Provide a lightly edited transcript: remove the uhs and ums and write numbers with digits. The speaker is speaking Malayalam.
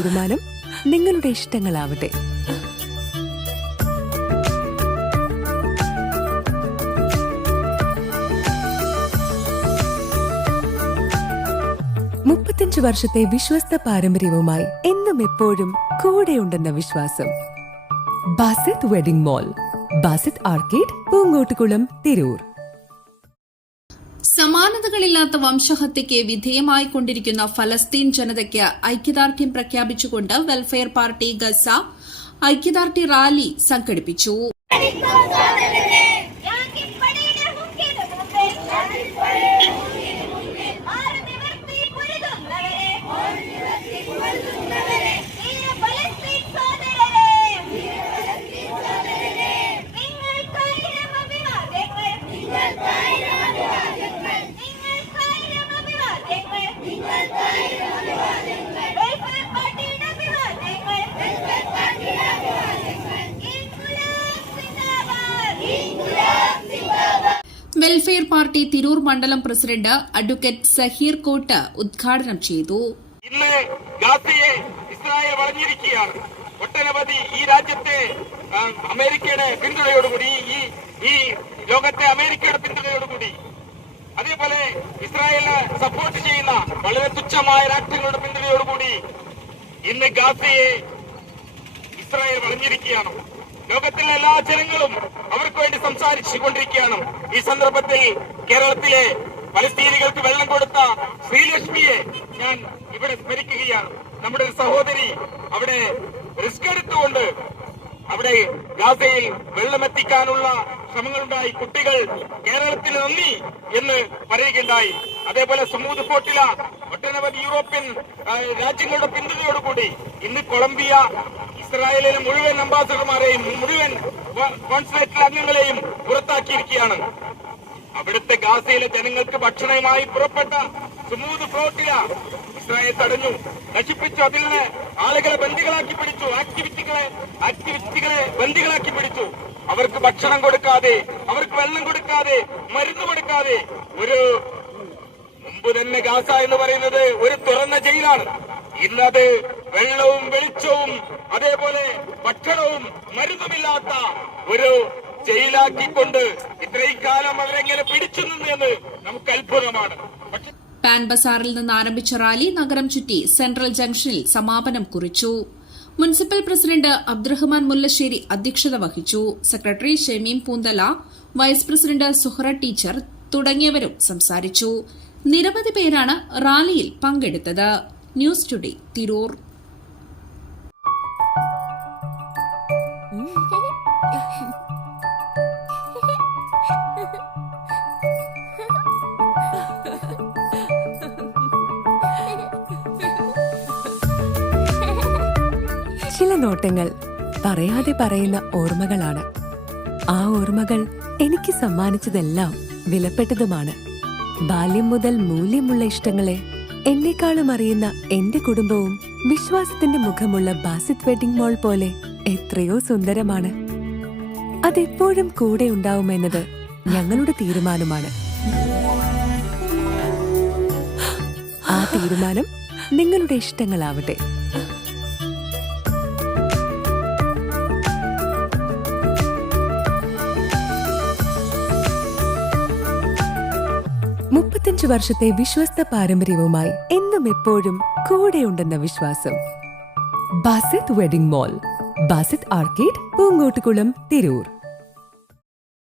തീരുമാനം നിങ്ങളുടെ ഇഷ്ടങ്ങളാവട്ടെ. വർഷത്തെ വിശ്വസ്ത പാരമ്പര്യവുമായി എന്നും എപ്പോഴും കൂടെയുണ്ടെന്ന വിശ്വാസം. Basith wedding mall, Basith arcade, Poonkottukulam, Tirur. സമാനതകളില്ലാത്ത വംശഹത്യയ്ക്ക് വിധേയമായിക്കൊണ്ടിരിക്കുന്ന ഫലസ്തീൻ ജനതയ്ക്ക് ഐക്യദാർഢ്യം പ്രഖ്യാപിച്ചുകൊണ്ട് വെൽഫെയർ പാർട്ടി ഗസ ഐക്യദാർഢ്യ റാലി സംഘടിപ്പിച്ചു. വെൽഫെയർ പാർട്ടി തിരൂർ മണ്ഡലം പ്രസിഡന്റ് അഡ്വക്കേറ്റ് സഹീർ കോട്ട് ഉദ്ഘാടനം ചെയ്തു. ഇന്ന് ഗാസയെ ഇസ്രായേൽ വളഞ്ഞിരിക്കുകയാണ്. ഒട്ടനവധി ഈ രാജ്യത്തെ അമേരിക്കയുടെ പിന്തുണയോടുകൂടി, ഈ ലോകത്തെ അമേരിക്കയുടെ പിന്തുണയോടുകൂടി, അതേപോലെ ഇസ്രായേലിനെ സപ്പോർട്ട് ചെയ്യുന്ന വളരെ തുച്ഛമായ രാഷ്ട്രങ്ങളുടെ പിന്തുണയോടുകൂടി ഇന്ന് ഗാസയെ ഇസ്രായേൽ വളഞ്ഞിരിക്കുകയാണ്. ലോകത്തിലെ എല്ലാ ജനങ്ങളും അവർക്ക് വേണ്ടി സംസാരിച്ചു കൊണ്ടിരിക്കുകയാണ്. ഈ സന്ദർഭത്തിൽ കേരളത്തിലെ പലസ്തീനികൾക്ക് വെള്ളം കൊടുത്ത ശ്രീലക്ഷ്മിയെ ഞാൻ ഇവിടെ സ്മരിക്കുകയാണ്. നമ്മുടെ ഒരു സഹോദരി അവിടെ റിസ്ക് എടുത്തുകൊണ്ട് അവിടെ ഗാസയിൽ വെള്ളമെത്തിക്കാനുള്ള ശ്രമങ്ങളുണ്ടായി. കുട്ടികൾ കേരളത്തിന് നന്ദി എന്ന് പറയുകയുണ്ടായി. അതേപോലെ സമൂദ് ഫോർട്ടില ഒട്ടനവധി യൂറോപ്യൻ രാജ്യങ്ങളുടെ പിന്തുണയോടുകൂടി ഇന്ന് കൊളംബിയ ഇസ്രായേലിലെ മുഴുവൻ അംബാസഡർമാരെയും മുഴുവൻ കോൺസുലേറ്റ് അംഗങ്ങളെയും പുറത്താക്കിയിരിക്കുകയാണ്. അവിടുത്തെ ഗാസയിലെ ജനങ്ങൾക്ക് ഭക്ഷണവുമായി പുറപ്പെട്ട സമൂദ് ഫ്ലോട്ടില ഇസ്രായേൽ തടഞ്ഞു, നശിപ്പിച്ചു. അതിൽ നിന്ന് ആളുകളെ ബന്ദികളാക്കി പിടിച്ചു, ആക്ടിവിസ്റ്റുകളെ ബന്ദികളാക്കി പിടിച്ചു. അവർക്ക് ഭക്ഷണം കൊടുക്കാതെ, അവർക്ക് വെള്ളം കൊടുക്കാതെ, മരുന്ന് കൊടുക്കാതെ. മുമ്പ് തന്നെ ഗാസ എന്ന് പറയുന്നത് ഒരു തുറന്ന ജയിലാണ്. ഇന്നത് വെള്ളവും വെളിച്ചവും അതേപോലെ ഭക്ഷണവും മരുന്നുമില്ലാത്ത ഒരു ജയിലാക്കിക്കൊണ്ട് ഇത്രയും കാലം അവരെങ്ങനെ പിടിച്ചു നിന്നെന്ന് നമുക്ക് അത്ഭുതമാണ്. പാൻ ബസാറിൽ നിന്ന് ആരംഭിച്ച റാലി നഗരം ചുറ്റി സെൻട്രൽ ജംഗ്ഷനിൽ സമാപനം കുറിച്ചു. മുനിസിപ്പൽ പ്രസിഡന്റ് അബ്ദുറഹ്മാൻ മുല്ലശ്ശേരി അധ്യക്ഷത വഹിച്ചു. Secretary Shameem Poonthala, vice president Suhara teacher തുടങ്ങിയവരും സംസാരിച്ചു. നിരവധി പേരാണ് റാലിയിൽ പങ്കെടുത്തത്. News today, Tirur. ചില നോട്ടങ്ങൾ പറയാതെ പറയുന്ന ഓർമ്മകളാണ്. ആ ഓർമ്മകൾ എനിക്ക് സമ്മാനിച്ചതെല്ലാം വിലപ്പെട്ടതുമാണ്. ബാല്യം മുതൽ മൂല്യമുള്ള ഇഷ്ടങ്ങളെ എന്നെക്കാളും അറിയുന്ന എന്റെ കുടുംബവും വിശ്വാസത്തിന്റെ മുഖമുള്ള ബാസിത് വെഡിംഗ് മോൾ പോലെ എത്രയോ സുന്ദരമാണ്. അതെപ്പോഴും കൂടെ ഉണ്ടാവുമെന്നത് ഞങ്ങളുടെ തീരുമാനമാണ്. ആ തീരുമാനം നിങ്ങളുടെ ഇഷ്ടങ്ങളാവട്ടെ. വർഷത്തെ വിശ്വസ്ത പാരമ്പര്യവുമായി എന്നും എപ്പോഴും കൂടെയുണ്ടെന്ന വിശ്വാസം. Basith wedding mall, Basith arcade, Poonkottukulam, Tirur.